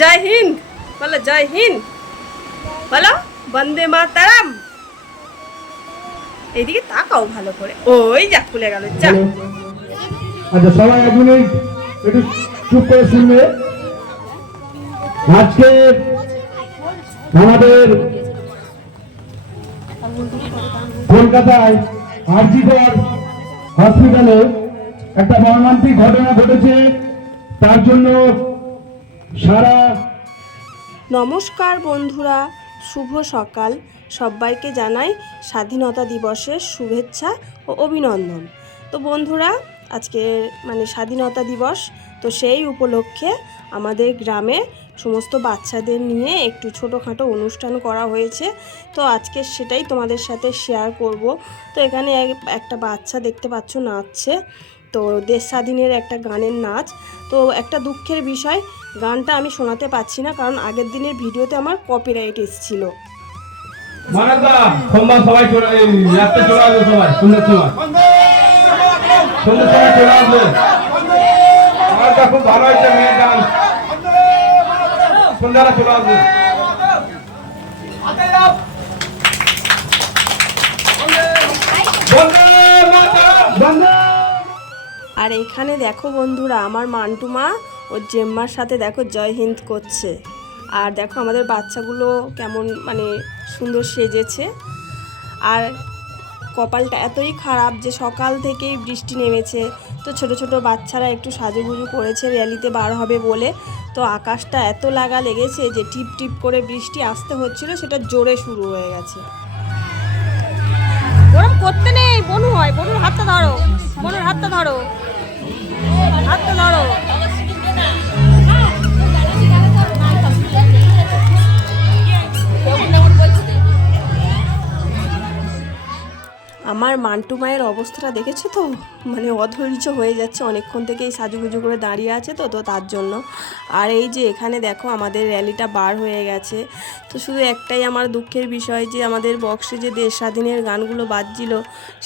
জয় হিন্দ বলো জয় হিন্দ বলো বন্দে মাতারাম এইদিকে তাকাও ভালো করে ওই যা খুলে গেল যা আচ্ছা সবাই এক মিনিট, একটু চুপ করে শুনবে। আজকে আমাদের কলকাতায় আরজিকর হসপিটালে একটা মর্মান্তিক ঘটনা ঘটেছে। তার জন্য নমস্কার বন্ধুরা, শুভ সকাল। সবাইকে জানাই স্বাধীনতা দিবসের শুভেচ্ছা ও অভিনন্দন। তো বন্ধুরা আজকে মানে স্বাধীনতা দিবস, তো সেই উপলক্ষে আমাদের গ্রামে সমস্ত বাচ্চাদের নিয়ে একটু ছোটোখাটো অনুষ্ঠান করা হয়েছে। তো আজকে সেটাই তোমাদের সাথে শেয়ার করব। তো এখানে এক- একটা বাচ্চা দেখতে পাচ্ছ নাচছে। তো দেশ স্বাধীনের একটা গানের নাচ। তো একটা দুঃখের বিষয় গানটা আমি শোনাতে পাচ্ছি না কারণ আগের দিনের ভিডিওতে আমার কপিরাইট এসেছিল। সবাই খুব ভালো হয়েছে মেয়ের গান। সন্ধ্যারা চলে আসবে। আর এখানে দেখো বন্ধুরা আমার মান্টু মা ওর জেম্মার সাথে দেখো জয় হিন্দ করছে। আর দেখো আমাদের বাচ্চাগুলো কেমন মানে সুন্দর সেজেছে। আর কপালটা এতই খারাপ যে সকাল থেকেই বৃষ্টি নেমেছে। তো ছোট ছোট বাচ্চারা একটু সাজুগুজু করেছে, র্যালিতে বার হবে বলে। তো আকাশটা এত লাগা লেগেছে যে টিপ টিপ করে বৃষ্টি আসতে হচ্ছিল, সেটা জোরে শুরু হয়ে গেছে। ওরম করতে নেই, বনু হয়, বনুর হাতটা ধরো। বনুর হাতটা ধরো। হাতটা ধরো। আমার মান্টু মায়ের অবস্থাটা দেখেছ তো? মানে অধৈর্য হয়ে যাচ্ছে, অনেকক্ষণ থেকে থেকেই সাজুগুজু করে দাঁড়িয়ে আছে তো তো তার জন্য। আর এই যে এখানে দেখো আমাদের র্যালিটা বার হয়ে গেছে। তো শুধু একটাই আমার দুঃখের বিষয় যে আমাদের বক্সে যে দেশ স্বাধীনের গানগুলো বাজছিল,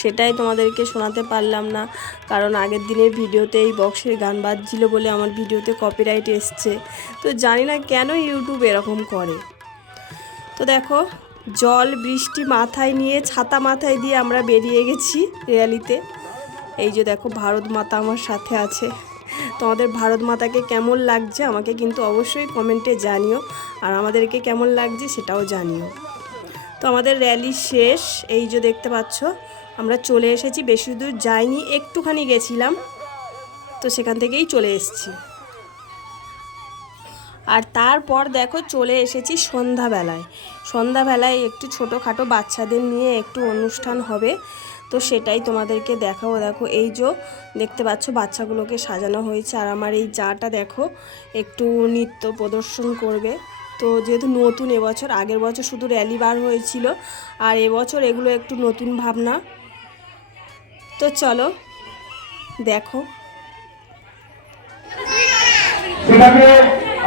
সেটাই তোমাদেরকে শোনাতে পারলাম না। কারণ আগের দিনের ভিডিওতে এই বক্সের গান বাজছিল বলে আমার ভিডিওতে কপিরাইট এসছে। তো জানি না কেন ইউটিউব এরকম করে। তো দেখো জল, বৃষ্টি মাথায় নিয়ে, ছাতা মাথায় দিয়ে আমরা বেরিয়ে গেছি র্যালিতে। এই যে দেখো, ভারত মাতা আমার সাথে আছে। তোমাদের ভারত মাতাকে কেমন লাগছে আমাকে কিন্তু অবশ্যই কমেন্টে জানিও, আর আমাদেরকে কেমন লাগছে সেটাও জানিও। তো আমাদের র্যালি শেষ, এই যে দেখতে পাচ্ছ, আমরা চলে এসেছি, বেশি দূর যাইনি, একটুখানি গেছিলাম, তো সেখান থেকেই চলে এসেছি। আর তারপর দেখো চলে এসেছি সন্ধ্যাবেলায়। সন্ধ্যাবেলায় একটু ছোটোখাটো বাচ্চাদের নিয়ে একটু অনুষ্ঠান হবে। তো সেটাই তোমাদেরকে দেখাবো। দেখো এই যে দেখতে পাচ্ছ বাচ্চাগুলোকে সাজানো হয়েছে। আর আমার এই জাটা দেখো একটু নৃত্য প্রদর্শন করবে। তো যেহেতু নতুন এবছর, আগের বছর শুধু র্যালি বার হয়েছিল। আর এবছর এগুলো একটু নতুন ভাবনা। তো চলো দেখো।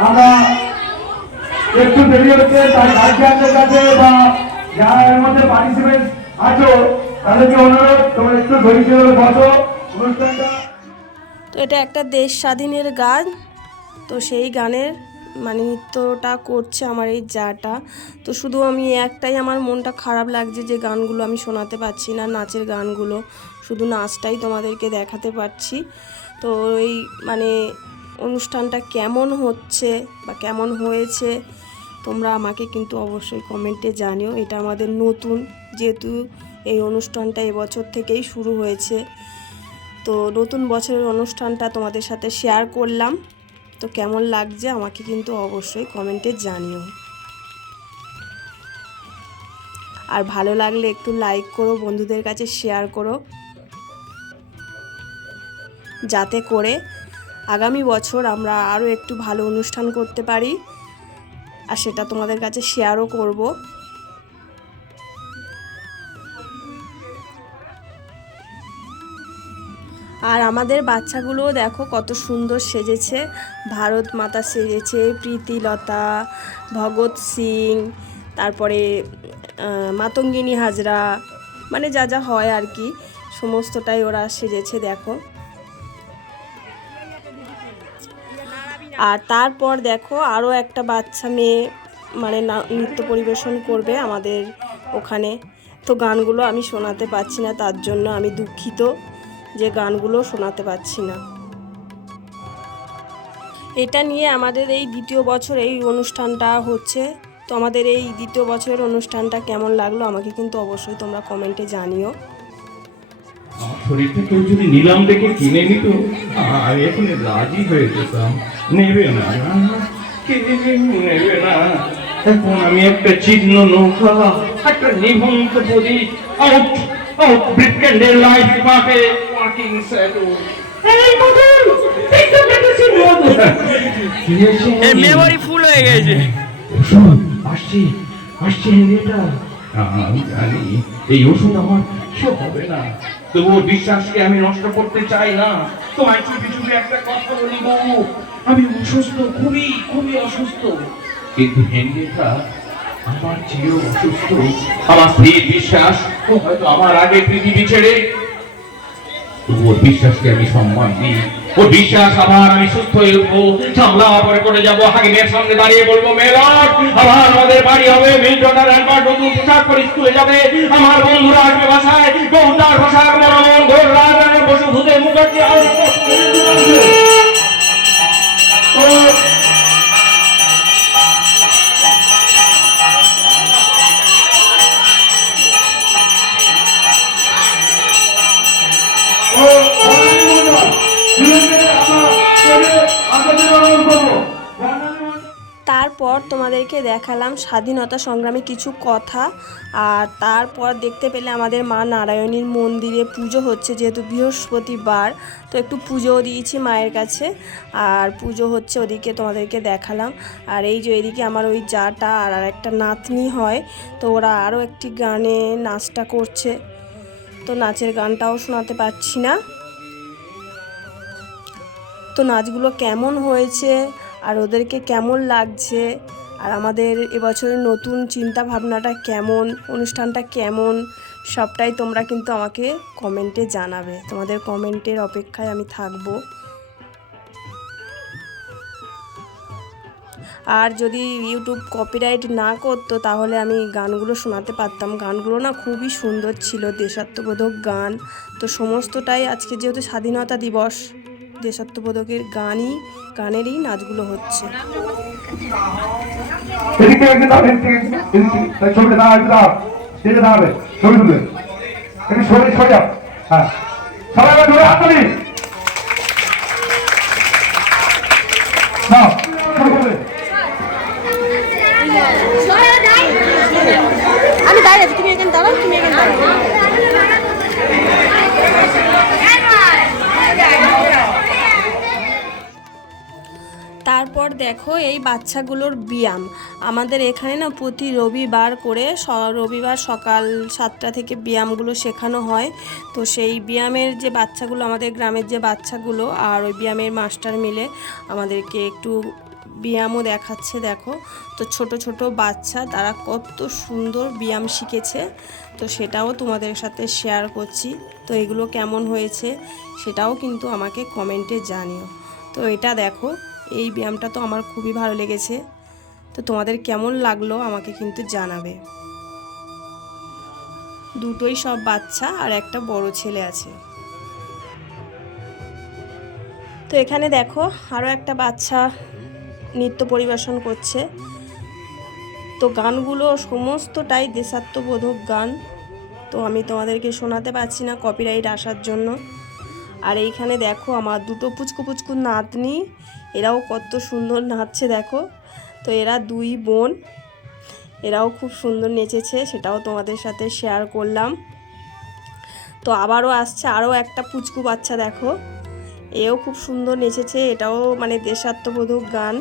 আমরা একটু দেরি হচ্ছে, তাই গার্জিয়ানদের কাছে বা যারা এর মধ্যে পার্টিসিপেন্ট আছো তাদেরকে অনুরোধ? তোমরা একটু ধৈর্য ধরে বসো। অনুষ্ঠানটা তো এটা একটা দেশ স্বাধীনের গান। তো সেই গানের মানে নৃত্যটা করছে আমার এই যাটা তো শুধু আমি একটাই আমার মনটা খারাপ লাগছে যে গানগুলো আমি শোনাতে পারছি না, নাচের গানগুলো। শুধু নাচটাই তোমাদেরকে দেখাতে পারছি। তো এই মানে অনুষ্ঠানটা কেমন হচ্ছে বা কেমন হয়েছে, তোমরা আমাকে কিন্তু অবশ্যই কমেন্টে জানিও। এটা আমাদের নতুন, যেহেতু এই অনুষ্ঠানটা এবছর থেকেই শুরু হয়েছে। তো নতুন বছরের অনুষ্ঠানটা তোমাদের সাথে শেয়ার করলাম। তো কেমন লাগছে আমাকে কিন্তু অবশ্যই কমেন্টে জানিও। আর ভালো লাগলে একটু লাইক করো, বন্ধুদের কাছে শেয়ার করো। যাতে করে আগামী বছর আমরা আরও একটু ভালো অনুষ্ঠান করতে পারি আর সেটা তোমাদের কাছে শেয়ারও করব। আর আমাদের বাচ্চাগুলোও দেখো কত সুন্দর সেজেছে। ভারত মাতা সেজেছে, প্রীতিলতা, ভগৎ সিং, তারপরে মাতঙ্গিনী হাজরা মানে যা যা হয় আর কি, সমস্তটাই ওরা সেজেছে দেখো। আর তারপর দেখো আরও একটা বাচ্চা মেয়ে মানে নৃত্য পরিবেশন করবে আমাদের ওখানে। তো গানগুলো আমি শোনাতে পারছি না, তার জন্য আমি দুঃখিত যে গানগুলো শোনাতে পারছি না। এটা নিয়ে আমাদের এই দ্বিতীয় বছর এই অনুষ্ঠানটা হচ্ছে। তো আমাদের এই দ্বিতীয় বছরের অনুষ্ঠানটা কেমন লাগল আমাকে কিন্তু অবশ্যই তোমরা কমেন্টে জানিও। শরীরটা কেউ যদি নিলাম দেখে কিনে নিত আমি এখন রাজি হয়ে যেতাম নেবে না নেবে না? এখন আমি একটা চিহ্ন নৌকা একটা নিবন্ধ প্রদীপ আউট আউট লাইফ পাবে ওয়াকিং মেমোরি ফুল হয়ে গেছে। আসছে আসছে এটা জানি, এই ওষুধ আমার সব হবে না। তবুও বিশ্বাসকে আমি নষ্ট করতে চাই না। তোমায় চুপি চুপি একটা কথা বলি বাবু, আমি অসুস্থ, খুবই খুবই অসুস্থ। কিন্তু হেনরিটা আমার চেয়েও অসুস্থ। আমার স্ত্রীর বিশ্বাস ও হয়তো আমার আগে পৃথিবী ছেড়ে। তবু ওর বিশ্বাসকে আমি সম্মান দিই। ওর বিশ্বাস আবার আমি সুস্থ হয়ে উঠবো। সামলা পরে করে যাব। হাকিমের সামনে দাঁড়িয়ে বলব, মেলট, আবার আমাদের বাড়ি হবে। মিল্টন একবার নতুন পোশাক করে স্কুলে যাবে। আমার বন্ধুরা আসবে বাসায়। বহুদার ভাষার মনমন ঘোর রাজ বসু ভূতে মুখার্জি তোমাদেরকে দেখালাম স্বাধীনতা সংগ্রামে কিছু কথা আর তারপর দেখতে পেলে আমাদের মা নারায়ণীর মন্দিরে পুজো হচ্ছে যেহেতু বৃহস্পতিবার, তো একটু পুজোও দিয়েছি মায়ের কাছে আর পুজো হচ্ছে ওদিকে তোমাদেরকে দেখালাম। আর এই যে এদিকে আমার ওই জাটা আর আর একটা নাতনি হয়, তো ওরা আরও একটি গানে নাচটা করছে। তো নাচের গানটাও শোনাতে পারছি না। তো নাচগুলো কেমন হয়েছে আর ওদেরকে কেমন লাগছে আর আমাদের এবছরের নতুন চিন্তা ভাবনাটা কেমন, অনুষ্ঠানটা কেমন, সবটাই তোমরা কিন্তু আমাকে কমেন্টে জানাবে। তোমাদের কমেন্টের অপেক্ষায় আমি থাকব। আর যদি ইউটিউব কপিরাইট না করতো, তাহলে আমি গানগুলো শোনাতে পারতাম। গানগুলো না খুবই সুন্দর ছিল, দেশাত্মবোধক গান। তো সমস্তটাই আজকে যেহেতু স্বাধীনতা দিবস দেশাত্মবোধকের গানই গানেরই নাচগুলো হচ্ছে। এদিকে দেখো, এই বাচ্চাগুলোর ব্যায়াম। আমাদের এখানে না প্রতি রবিবার করে রবিবার সকাল সাতটা থেকে ব্যায়ামগুলো শেখানো হয়। তো সেই ব্যায়ামের যে বাচ্চাগুলো, আমাদের গ্রামের যে বাচ্চাগুলো আর ওই ব্যায়ামের মাস্টার মিলে আমাদেরকে একটু ব্যায়ামও দেখাচ্ছে, দেখো। তো ছোট ছোট বাচ্চা, তারা কত সুন্দর ব্যায়াম শিখেছে। তো সেটাও তোমাদের সাথে শেয়ার করছি। তো এগুলো কেমন হয়েছে, সেটাও কিন্তু আমাকে কমেন্টে জানিও। তো এটা দেখো এই ব্যায়ামটা তো আমার খুবই ভালো লেগেছে। তো তোমাদের কেমন লাগল আমাকে কিন্তু জানাবে। দুটোই সব বাচ্চা আর একটা বড় ছেলে আছে। তো এখানে দেখো আরও একটা বাচ্চা নৃত্য পরিবেশন করছে। তো গানগুলো সমস্তটাই দেশাত্মবোধক গান। তো আমি তোমাদেরকে শোনাতে পারছি না কপিরাইট আসার জন্য। আর এইখানে দেখো আমার দুটো পুচকু পুচকু নাতনি এরাও কত সুন্দর নাচছে দেখো। তো এরা দুই বোন, এরাও খুব সুন্দর নেচেছে, সেটাও তোমাদের সাথে শেয়ার করলাম। তো আবারও আসছে আরও একটা পুচকু বাচ্চা দেখো। এও খুব সুন্দর নেচেছে, এটাও মানে দেশাত্মবোধক গান।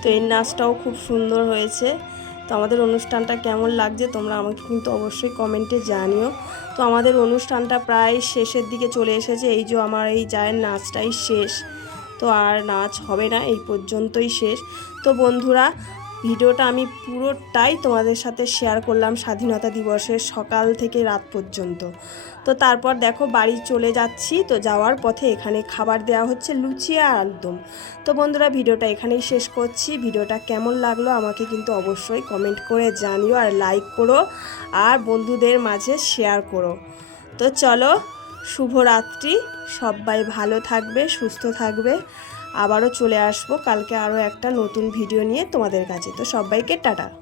তো এই নাচটাও খুব সুন্দর হয়েছে। তো আমাদের অনুষ্ঠানটা কেমন লাগছে তোমরা আমাকে কিন্তু অবশ্যই কমেন্টে জানিও। তো আমাদের অনুষ্ঠানটা প্রায় শেষের দিকে চলে এসেছে, এই যে আমার এই জায়ের নাচটাই শেষ। তো আর নাচ হবে না, এই পর্যন্তই শেষ। তো বন্ধুরা, ভিডিওটা আমি পুরোটাই তোমাদের সাথে শেয়ার করলাম স্বাধীনতা দিবসের সকাল থেকে রাত পর্যন্ত। তো তারপর দেখো বাড়ি চলে যাচ্ছি, তো যাওয়ার পথে এখানে খাবার দেওয়া হচ্ছে লুচি আর আলুদম তো বন্ধুরা, ভিডিওটা এখানেই শেষ করছি। ভিডিওটা কেমন লাগল আমাকে কিন্তু অবশ্যই কমেন্ট করে জানিও আর লাইক করো আর বন্ধুদের মাঝে শেয়ার করো। তো চলো শুভরাত্রি। সবাই ভালো থাকবে, সুস্থ থাকবে। আবারও চলে আসব। কালকে আরও একটা নতুন ভিডিও নিয়ে তোমাদের কাছে। তো সবাইকে টাটা।